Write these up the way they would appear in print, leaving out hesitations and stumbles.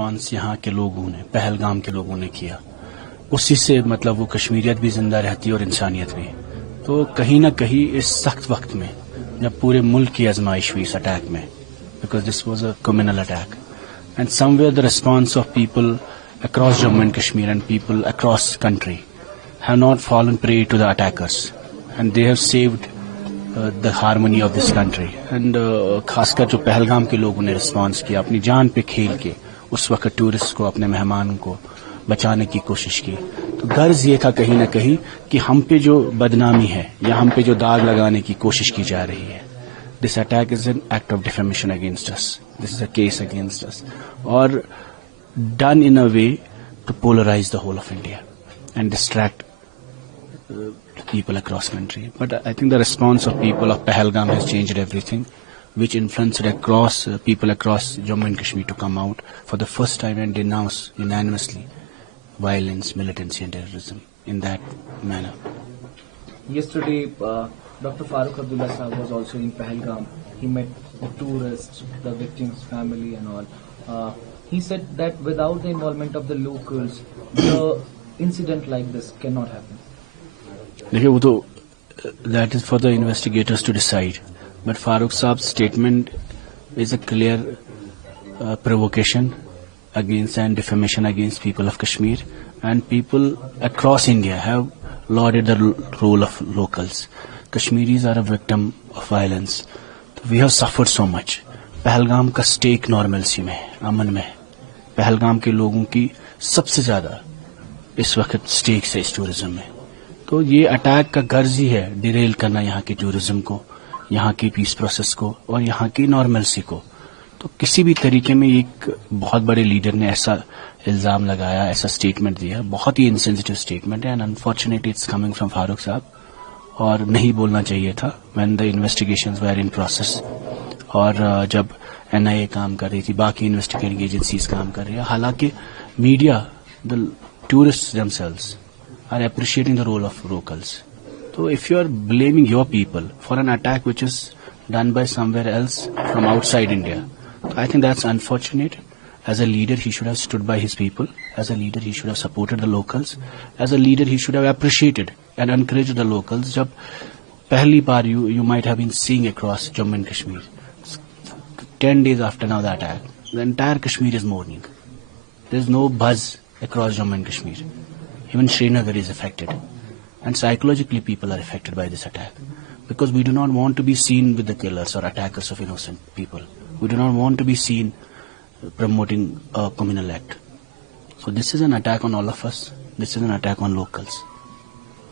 Response यहाँ के लोगों ने, पहलगाम के लोगों ने किया, उसी से मतलब वो कश्मीरियत भी जिंदा रहती है और इंसानियत भी। तो कहीं ना कहीं इस सख्त वक्त में जब पूरे मुल्क की आजमाइश हुई इस अटैक में, because this was a communal attack, and somewhere the response of people across Jammu and Kashmir and people across country have not fallen prey to the attackers, and they have saved the harmony of this country. And खासकर जो पहलगाम के लोगों ने response किया, अपनी जान पे खेल के उस वक्त टूरिस्ट को, अपने मेहमानों को बचाने की कोशिश की। तो गर्ज ये था कहीं ना कहीं कि हम पे जो बदनामी है या हम पे जो दाग लगाने की कोशिश की जा रही है, this attack is an act of defamation against us, this is a case against us, और done in a way to polarize the whole of India and distract people across country. But I think the response of people of Pahalgam has changed everything, which influenced across people across Jammu and Kashmir to come out for the first time and denounce unanimously violence, militancy and terrorism in that manner. Yesterday, Dr. Farooq Abdullah Sahab was also in Pahalgam. He met the tourists, the victims' family and all. He said that without the involvement of the locals, the incident like this cannot happen. देखिए वो तो that is for the investigators to decide. But Farooq Saab's statement is a clear provocation against and defamation against people of Kashmir, and people across India have lauded the role of locals. Kashmiris are a victim of violence. We have suffered so much. Pahalgam का stake normalcy में, अमन में, पहलगाम के लोगों की सबसे ज्यादा इस वक्त स्टेक है इस टूरिज्म में। तो ये अटैक का गर्ज ही है डिरेल करना यहाँ के टूरिज्म को, यहाँ की पीस प्रोसेस को और यहाँ की नॉर्मलसी को। तो किसी भी तरीके में एक बहुत बड़े लीडर ने ऐसा इल्जाम लगाया, ऐसा स्टेटमेंट दिया, बहुत ही इनसेंसिटिव स्टेटमेंट है, and unfortunately it's coming from Farooq साहब, और नहीं बोलना चाहिए था when the investigations were in process. और जब एनआईए काम कर रही थी, बाकी इन्वेस्टिगेटिंग एजेंसीज काम कर रही है, हालांकि media, the tourist themselves are appreciating the role of locals. तो if you are blaming your people for an attack which is done by somewhere else from outside India, I think that's unfortunate. As a leader, he should have stood by his people. As a leader, he should have supported the locals. As a leader, he should have appreciated and encouraged the locals. जब पहली बार you might have been seeing across Jammu and Kashmir, 10 days after now the attack, the entire Kashmir is mourning. There is no buzz across Jammu and Kashmir. Even Srinagar is affected. And psychologically people are affected by this attack. Because we do not want to be seen with the killers or attackers of innocent people. We do not want to be seen promoting a communal act. So this is an attack on all of us. This is an attack on locals.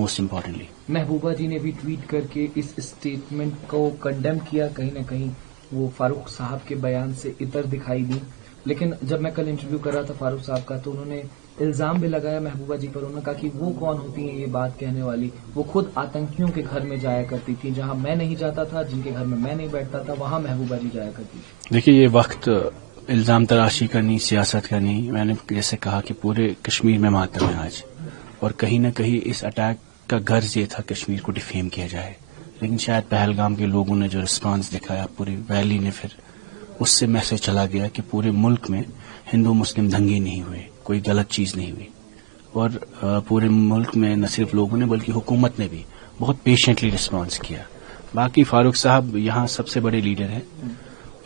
Most importantly. महबूबा जी ने भी tweet करके इस statement को condemn किया, कहीं ना कहीं वो फारूक साहब के बयान से इतर दिखाई दी। लेकिन जब मैं कल इंटरव्यू कर रहा था फारूक साहब का, तो उन्होंने इल्जाम भी लगाया महबूबा जी पर। उन्होंने कहा कि वो कौन होती है ये बात कहने वाली, वो खुद आतंकियों के घर में जाया करती थी, जहां मैं नहीं जाता था, जिनके घर में मैं नहीं बैठता था, वहां महबूबा जी जाया करती थी। देखिए ये वक्त इल्जाम तराशी करनी, सियासत करनी, मैंने जैसे कहा कि पूरे कश्मीर में मातम है आज, और कहीं ना कहीं इस अटैक का गर्ज ये था कश्मीर को डिफेम किया जाए। लेकिन शायद पहलगाम के लोगों ने जो रिस्पांस दिखाया, पूरी वैली ने, फिर उससे मैसेज चला गया कि पूरे मुल्क में हिंदू मुस्लिम दंगे नहीं हुए, कोई गलत चीज नहीं हुई, और पूरे मुल्क में न सिर्फ लोगों ने बल्कि हुकूमत ने भी बहुत पेशेंटली रिस्पांस किया। बाकी फारूक साहब यहाँ सबसे बड़े लीडर हैं।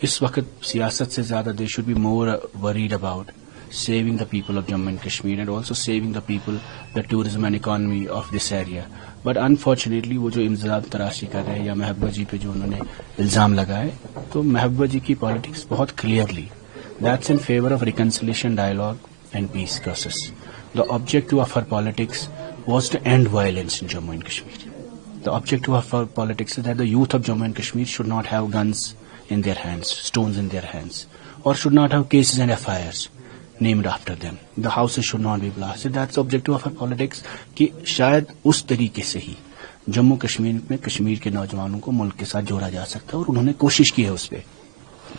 इस वक्त सियासत से ज्यादा they should be more worried about saving the people of Jammu and Kashmir and also saving the people, the tourism and economy of this area. But unfortunately वो जो इल्जाम तराशी कर रहे हैं या महबूबा जी पे जो उन्होंने इल्जाम लगाए, तो महबूबा जी की पॉलिटिक्स बहुत clearly that's in favor of reconciliation, dialogue and peace process. The objective of her politics was to end violence in Jammu and Kashmir. The objective of her politics is that the youth of Jammu and Kashmir should not have guns in their hands, stones in their hands, or should not have cases and FIRs named after them. The houses should not be blasted. That's the objective of her politics. कि शायद उस तरीके से ही जम्मू कश्मीर में कश्मीर के नौजवानों को मुल्क के साथ जोड़ा जा सकता है, और उन्होंने कोशिश की है उस पर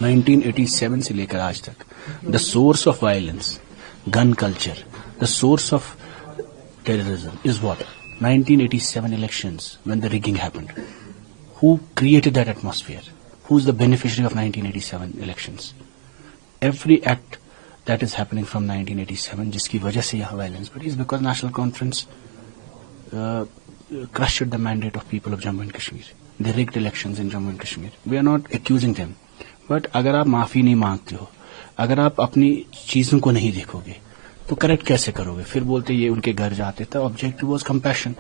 1987 से लेकर आज तक। The source of violence, gun culture, the source of terrorism is what? 1987 elections when the rigging happened. Who created that atmosphere? Who's the beneficiary of 1987 elections? Every act that is happening from 1987, जिसकी वजह से यहाँ violence बढ़ी, is because National Conference crushed the mandate of people of Jammu and Kashmir. They rigged elections in Jammu and Kashmir. We are not accusing them, but अगर आप माफी नहीं मांगते हो, अगर आप अपनी चीजों को नहीं देखोगे, तो करेक्ट कैसे करोगे? फिर बोलते ये उनके घर जाते थे, ऑब्जेक्टिव वाज कंपैशन.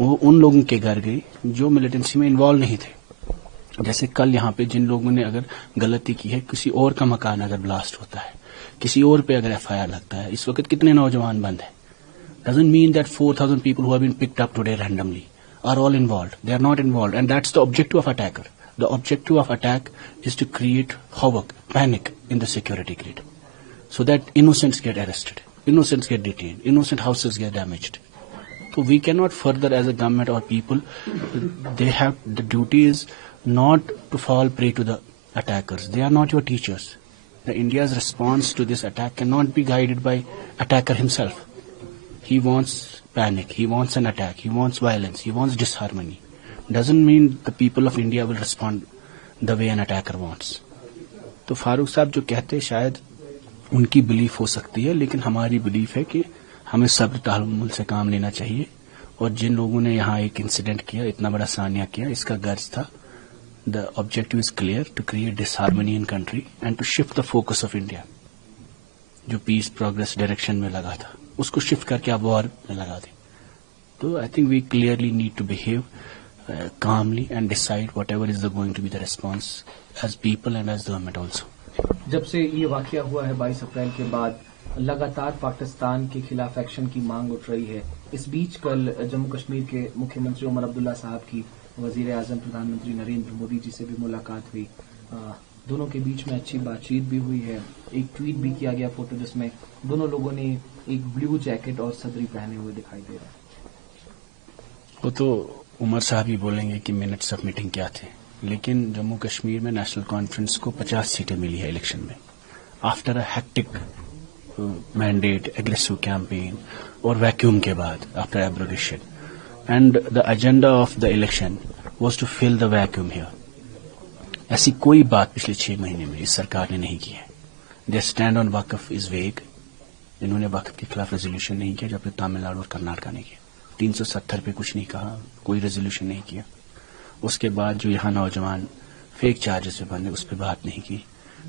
वो उन लोगों के घर गई जो मिलिटेंसी में इन्वॉल्व नहीं थे. जैसे कल यहाँ पे जिन लोगों ने अगर गलती की है, किसी और का मकान अगर ब्लास्ट होता है, किसी और पे अगर FIR लगता है, इस वक्त कितने नौजवान बंद हैं? Doesn't mean that 4,000 people who have been picked up today randomly are all involved. They are not involved, and that's the objective of attacker. The objective of attack is to create havoc, panic in the security grid, so that innocents get arrested, innocents get detained, innocent houses get damaged. So we cannot further, as a government or people, the duty is not to fall prey to the attackers. They are not your teachers. The India's response to this attack cannot be guided by attacker himself. He wants panic, he wants an attack, he wants violence, he wants disharmony. Doesn't mean the people of India will respond the way an attacker wants. तो फारूक साहब जो कहते हैं शायद उनकी belief हो सकती है, लेकिन हमारी बिलीफ है कि हमें सब्र तहम्मुल से काम लेना चाहिए. और जिन लोगों ने यहाँ एक इंसिडेंट किया, इतना बड़ा सानिया किया, इसका गर्ज था. The objective is clear, to create disharmony in country and to shift the focus of India. जो पीस प्रोग्रेस डायरेक्शन में लगा था, उसको शिफ्ट करके आप वॉर में लगा दें. तो I think we clearly need to behave calmly and decide whatever is going to be the response as people and as government also. जब से ये वाकया हुआ है 22 अप्रैल के बाद, लगातार पाकिस्तान के खिलाफ एक्शन की मांग उठ रही है. इस बीच कल जम्मू कश्मीर के मुख्यमंत्री उमर अब्दुल्ला साहब की वजीर आजम प्रधानमंत्री नरेंद्र मोदी जी से भी मुलाकात हुई. दोनों के बीच में अच्छी बातचीत भी हुई है. एक ट्वीट भी किया गया फोटो जिसमें दोनों लोगों ने एक ब्लू जैकेट और सदरी पहने हुए दिखाई दे रहा है. वो तो उमर साहब ही बोलेंगे कि मिनट्स ऑफ मीटिंग क्या थे, लेकिन जम्मू कश्मीर में नेशनल कॉन्फ्रेंस को 50 सीटें मिली है इलेक्शन में, after a hectic mandate, aggressive campaign और वैक्यूम के बाद, after abrogation. And the agenda of the election was to fill the vacuum here. ऐसी कोई बात पिछले 6 महीने में इस सरकार ने नहीं की है. Their stand on Waqf is vague. इन्होंने वक्फ के खिलाफ रेजोल्यूशन नहीं किया, जबकि तमिलनाडु और कर्नाटका ने किया. 370 पे कुछ नहीं कहा, कोई रेजोल्यूशन नहीं किया. उसके बाद जो यहाँ नौजवान फेक चार्जेस पे बने, उस पर बात नहीं की.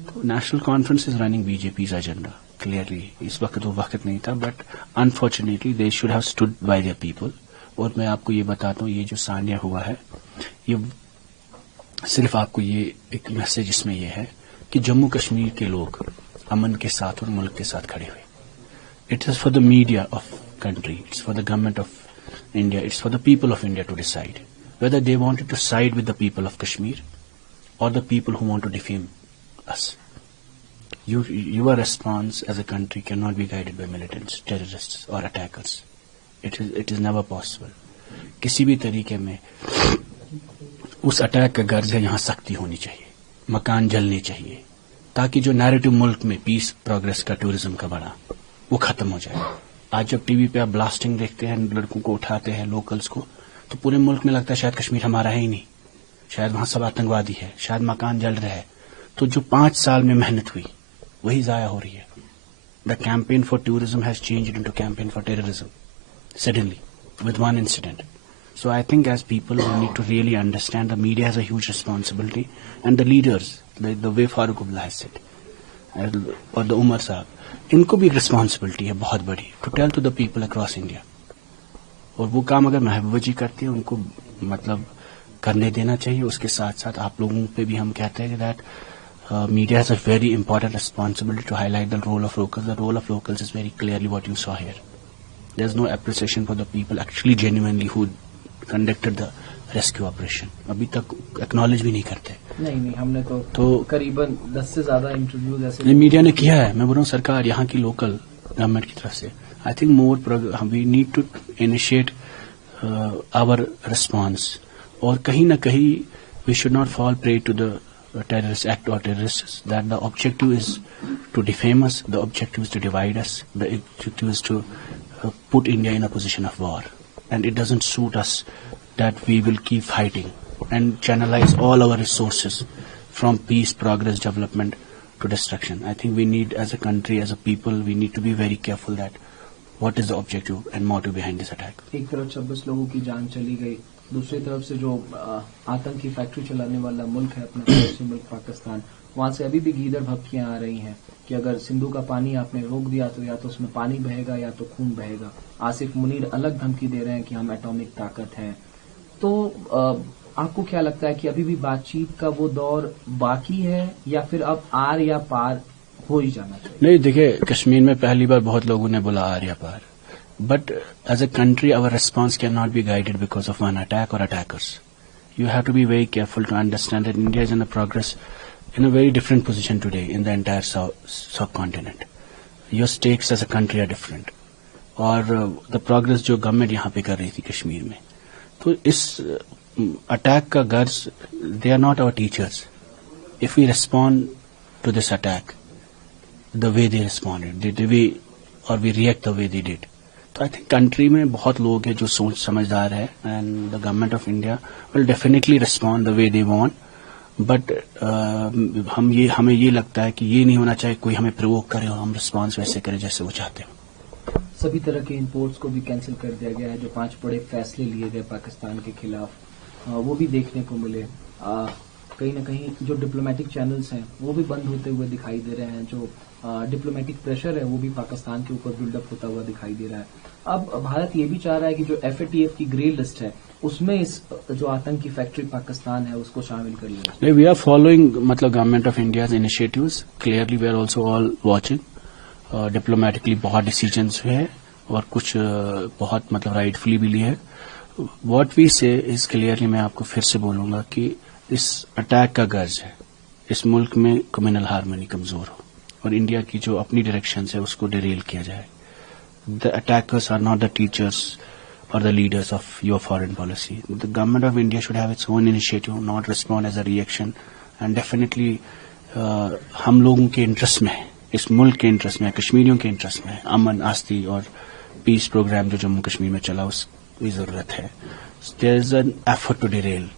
तो National Conference is running BJP's agenda clearly. इस वक्त वो वक्त नहीं था, but unfortunately they should have stood by their people. और मैं आपको ये बताता हूँ, ये जो सानिया हुआ है, ये सिर्फ आपको ये एक मैसेज इसमें ये है कि जम्मू कश्मीर के लोग अमन के साथ और मुल्क के साथ खड़े हुए. It is for the media of country, it's for the government of India, it's for the people of India to decide whether they wanted to side with the people of Kashmir or the people who want to defame us. Your response as a country cannot be guided by militants, terrorists or attackers. It is never possible. किसी भी तरीके में उस attack का गर्ज है, यहाँ सख्ती होनी चाहिए, मकान जलने चाहिए, ताकि जो नैरेटिव मुल्क में पीस, प्रोग्रेस का, टूरिज्म का बड़ा, वो खत्म हो जाए. आज जब टीवी पे आप ब्लास्टिंग देखते हैं, लड़कों को उठाते हैं, लोकल्स को, तो पूरे मुल्क में लगता है शायद कश्मीर हमारा है ही नहीं, शायद वहां सब आतंकवादी है, शायद मकान जल रहा है. तो जो 5 साल में मेहनत हुई वही जाया हो रही है. The campaign for tourism has changed into campaign for terrorism suddenly with one incident. So I think as people we need to really understand the media has a huge responsibility, and the leaders, the way Farooq Abdullah has said, और the Umar साहब, इनको भी responsibility है बहुत बड़ी, to tell to the people across India. और वो काम अगर महबूबा जी करती है, उनको मतलब करने देना चाहिए. उसके साथ साथ आप लोगों पे भी हम कहते हैं कि that media has a very important responsibility to highlight the role of locals. The role of locals is very clearly what you saw here. There is no appreciation for the people actually genuinely who conducted the rescue operation. अभी तक acknowledge भी नहीं करते. नहीं, हमने तो करीबन 10 से ज्यादा इंटरव्यूज ऐसे मीडिया ने किया है. मैं बोल रहा हूँ सरकार, यहाँ की लोकल गवर्नमेंट की तरफ से I think more we need to initiate our response. और कहीं ना कहीं we should not fall prey to the terrorist act or terrorists. That the objective is to defame us, the objective is to divide us, the objective is to put India in a position of war. And it doesn't suit us that we will keep fighting and channelize all our resources from peace, progress, development to destruction. I think we need, as a country, as a people, we need to be very careful that what is the objective and motive behind this attack. एक तरफ 26 लोगों की जान चली गई, दूसरी तरफ से जो आतंकी फैक्ट्री चलाने वाला मुल्क है अपना पड़ोसी मुल्क पाकिस्तान, वहां से अभी भी गीदड़ भभकियां आ रही हैं कि अगर सिंधु का पानी आपने रोक दिया तो या तो उसमें पानी बहेगा या तो खून बहेगा। आसिफ मुनीर अलग धमकी दे रहे हैं कि हम एटॉमिक ताकत हैं। तो आपको क्या लगता है कि अभी भी बातचीत का वो दौर बाकी है या फिर अब आर या पार हो ही जाना चाहिए? नहीं, देखिए, कश्मीर में पहली बार बहुत लोगों ने बोला आर या पार, but as a country our response can not be guided because of one attack और attackers. You have to be very careful to understand that India is in a progress in a very different position today in the entire subcontinent. Your stakes as a country are different. और the progress जो government यहाँ पे कर रही थी कश्मीर में, तो इस अटैक का गर्ज, they are not our teachers. If we respond to this attack the way they responded, we react the way they did, तो आई थिंक कंट्री में बहुत लोग हैं जो सोच समझदार है, and the government of India will definitely respond the way they want. But हमें ये लगता है कि ये नहीं होना चाहिए कोई हमें प्रोवोक करे और हम रिस्पॉन्स वैसे करें जैसे वो चाहते हैं. सभी तरह के इंपोर्ट्स को भी कैंसिल कर दिया गया है. जो 5 बड़े फैसले लिए गए पाकिस्तान के खिलाफ वो भी देखने को मिले. कहीं ना कहीं जो डिप्लोमेटिक चैनल्स हैं वो भी बंद होते हुए दिखाई दे रहे हैं. जो डिप्लोमेटिक प्रेशर है वो भी पाकिस्तान के ऊपर बिल्डअप होता हुआ दिखाई दे रहा है. अब भारत ये भी चाह रहा है कि जो FATF की ग्रे लिस्ट है उसमें इस जो आतंकी फैक्ट्री पाकिस्तान है उसको शामिल कर लिया. नहीं, वी आर फॉलोइंग मतलब government of India's initiatives. Clearly we are also all watching. Diplomatically बहुत डिसीजंस हुए हैं और कुछ बहुत मतलब राइटफुली भी लिए हैं. व्हाट वी से इज क्लियरली, मैं आपको फिर से बोलूंगा कि इस अटैक का गर्ज है इस मुल्क में कम्युनल हार्मनी कमजोर हो और इंडिया की जो अपनी डायरेक्शन है उसको डिरेल किया जाए. The attackers are not the teachers or the leaders of your foreign policy. The government of India should have its own initiative, not respond as a reaction. And definitely, हम लोगों के interest में है, इस मुल्क के इंटरेस्ट में है, कश्मीरियों के इंटरेस्ट में है, अमन, आस्ती और पीस प्रोग्राम जो जम्मू कश्मीर में चला उसकी जरूरत है. There is an effort to derail